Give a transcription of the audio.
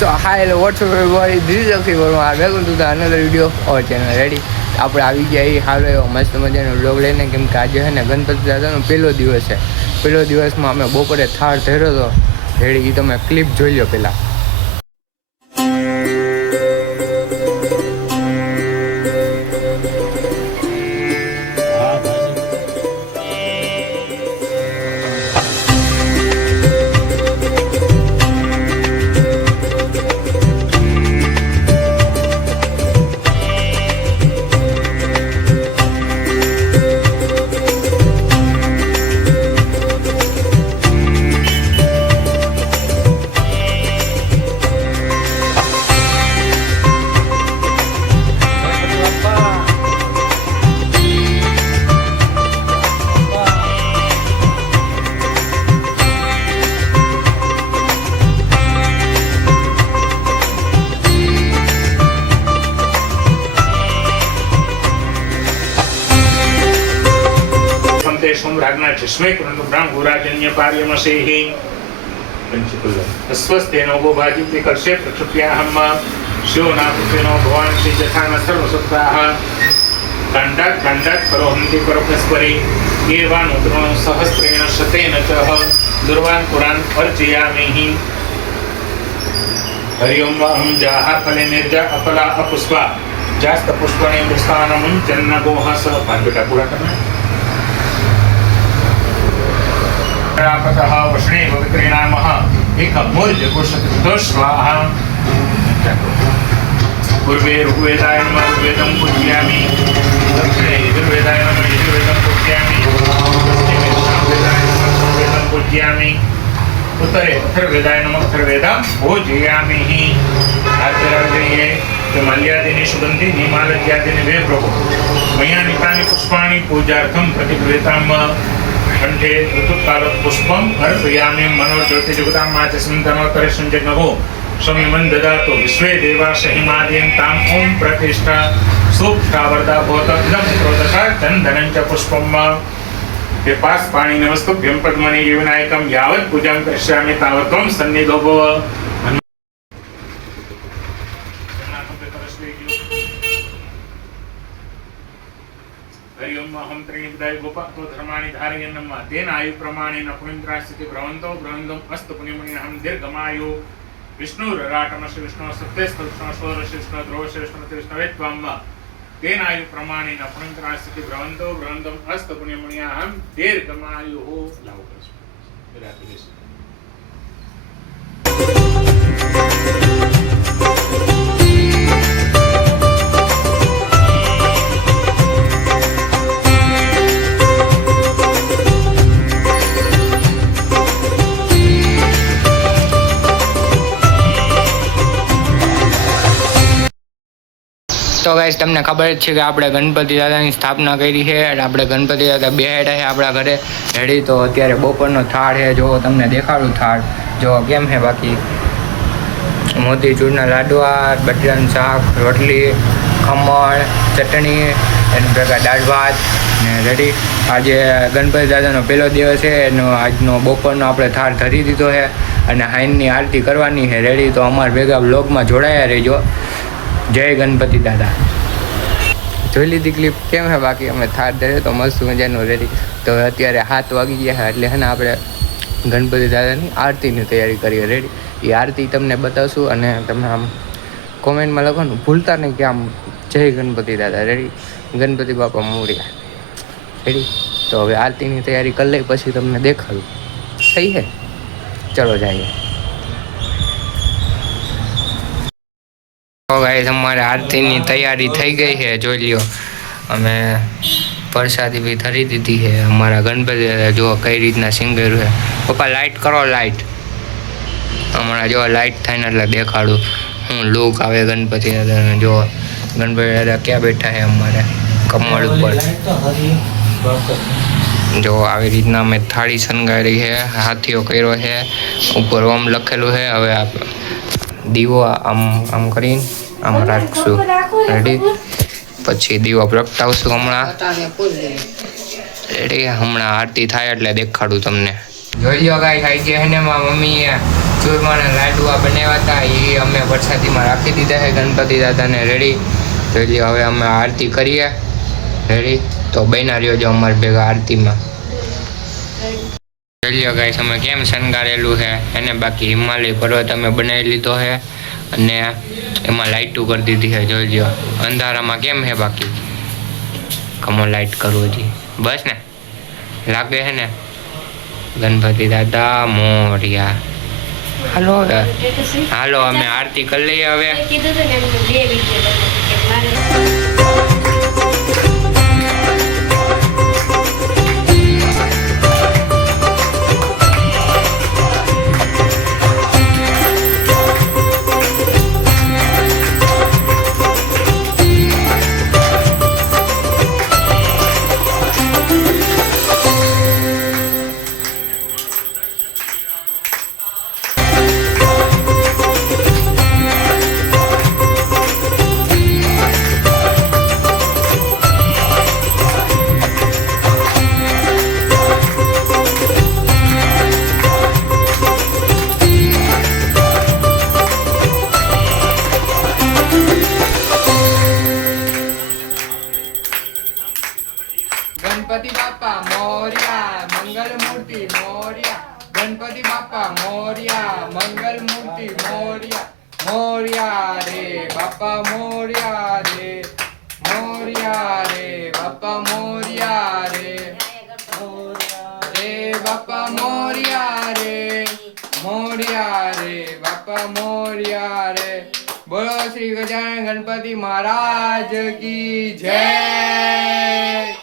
So hi hello what's up everybody, this is Akshay Verma, welcome to the another video of our channel. Ready, આપણે આવી ગયા એ સારો એવો મસ્ત મજાનો વ્લોગ લઈને, કેમ કે આજે છે ને ગણપતિ દાદાનો પહેલો દિવસ છે. પહેલો દિવસમાં અમે બપોરે થાળ ધર્યો હતો. રેડી, એ તમે ક્લિપ જોઈ લો પહેલાં. सोमराज्ञा जिस्मे कुरंतु ब्राह्म गुराजन्य पार्यमसेहि पंचकुल अस्वस्थेनो गो भाजी विकर्षे प्रक्षुप्याहम शिवनापुत्रेनो भवान श्री जथान सर्व सप्ताह कांडात करोहन्ति परोपस्परि एवान उद्रो सहस्रेण शतेन च दुर्वान पुराण अर्चयामिहि हरिओम अहं जाहा फले निर्जा अपला अपुष्पा जास्त पुष्पणे मुस्तानम चन्न गोहस पांडुटा पूरा करना प्रापतः वष्णे भवित्रेणामः एकमूर्ज कुशतः स्वाहा पूर्वे ऋग्वेदाय नमः ऋग्वेदं पूजयामि दक्षिणे यजुर्वेदाय नमः यजुर्वेदं पूजयामि पश्चिमे सामवेदाय नमः सामवेदं पूजयामि उत्तरे अथर्ववेदाय नमः अथर्ववेदं पूजयामि आचार्ये मल्यादीनि सुगन्धीनि मालत्यादीनि वे प्रभो मया नितानि पुष्पाणि पूजार्थं प्रतिगृहीतां कंठे ऋतुकाल पुष्पम अर्पयामि मनोज्योतिजुगतां माचस्मिन्धनोत्तरे संजग्नभो समिमं ददातु विश्वे देवा सहिमादीन् ताम् ओम प्रतिष्ठा सुप्तावर्धा भवत इदं प्रोदका चन्दनं च पुष्पम विपास पाणि नमस्तुभ्यं पद्मनि विनायकं यावत् पूजां करिष्यामि तावत् त्वं सन्निधो भव. हरिओम अहं त्रिणिपदाय गोपातो धर्माणि धारयन्नम तेन आयु प्रमाणेन पुण्यराशिति भ्रवन्तो भ्रवन्तम् अस्तु पुण्यमुनिहं दीर्घमायु विष्णुरराटमस्य विष्णु सत्यस्थ विष्णु स्वरस्य विष्णु ध्रुवस्य विष्णु त्रिष्णवेत्वम् तेन आयु प्रमाणेन पुण्यराशिति भ्रवन्तो भ्रवन्तम् अस्तु पुण्यमुनिहं दीर्घमायुः लाभकरस्य विराजते. તો ગાઈસ, તમને ખબર જ છે કે આપણે ગણપતિ દાદાની સ્થાપના કરી છે. આપણે ગણપતિ દાદા બેહાડ્યા છે આપણા ઘરે. રેડી, તો અત્યારે બપોરનો થાળ છે. જો તમને દેખાડું થાળ જો કેમ છે. બાકી મોતીચૂરના લાડવા, બટેટાનું શાક, રોટલી, ખમણ, ચટણી, એની ભેગા દાળ ભાત ને. રેડી, આજે ગણપતિ દાદાનો પહેલો દિવસ છે. એનો આજનો બપોરનો આપણે થાળ ધરી દીધો છે અને હાઈનની આરતી કરવાની છે. રેડી, તો અમારા ભેગા વ્લોગમાં જોડાયા રહેજો. જય ગણપતિ દાદા. જોઈ લીધી ક્લિપ કેમ છે. બાકી અમે થાળ ધરે તો મસ્ત મજાનું. રેડી, તો અત્યારે 7 વાગી ગયા એટલે છે ને આપણે ગણપતિ દાદાની આરતીની તૈયારી કરીએ. રેડી, એ આરતી તમને બતાવશું અને તમે આમ કોમેન્ટમાં લખવાનું ભૂલતા નહીં કે આમ જય ગણપતિ દાદા. રેડી, ગણપતિ બાપા મોર્યા. રેડી, તો હવે આરતીની તૈયારી કરી લઈ પછી તમને દેખાડું. સહી છે, ચલો જઈએ. ગાઈસ, અમારે આરતીની તૈયારી થઈ ગઈ છે. જોઈ લ્યો, અમે પ્રસાદી બી ધરી દીધી છે. અમારા ગણપતિ જો કઈ રીતના સિંગર છે. પપ્પા લાઇટ કરો, લાઇટ. હમણાં જો લાઇટ થાય ને એટલે દેખાડું હું લુક આવે ગણપતિ દાદાને. જો ગણપતિ દાદા ક્યાં બેઠા છે અમારે કમળ ઉપર. જો આવી રીતના અમે થાળી શણગારી છે, હાથીઓ કર્યો છે, ઉપર ઓમ લખેલું છે. હવે દીવો આમ કરીને આમ રાખશું. રેડી, પછી દીવો પ્રગટાવશું હમણાં. રેડી, હમણાં આરતી થાય એટલે દેખાડું તમને. જોઈ લો ગાઈસ, આવી ગયા છે ને મારા મમ્મી ચૂરમાના લાડવા બનાવ્યા હતા એ અમે વરસાદીમાં રાખી દીધા છે ગણપતિ દાદાને રેડી. તો એટલે હવે અમે આરતી કરીએ રેડી. તો બન્યા રહ્યો જો અમારી ભેગા આરતીમાં. જોઈ ગાઈસ અમે કેમ શણગારેલું છે એને. બાકી હિમાલય પર્વત અમે બનાવી લીધો છે અને એમાં લાઇટું કરી દીધી છે. જોઈ લો અંધારામાં કેમ છે. બાકી કમો લાઇટ કરવું હજી બસ ને લાગે છે ને. ગણપતિ દાદા મોરિયા. હાલો હવે હાલો અમે આરતી કરી લઈએ હવે. गणपति बापा मोरिया मंगल मूर्ति मोरिया. गणपति बापा मोरिया मंगल मूर्ति मोरिया. मोरिया रे बापा मोरिया रे. मोरिया रे बापा मोरिया रे. रे बापा मोरिया रे. मोरिया रे बापा मोरिया रे. बोलो श्री गजानन गणपति महाराज की जय.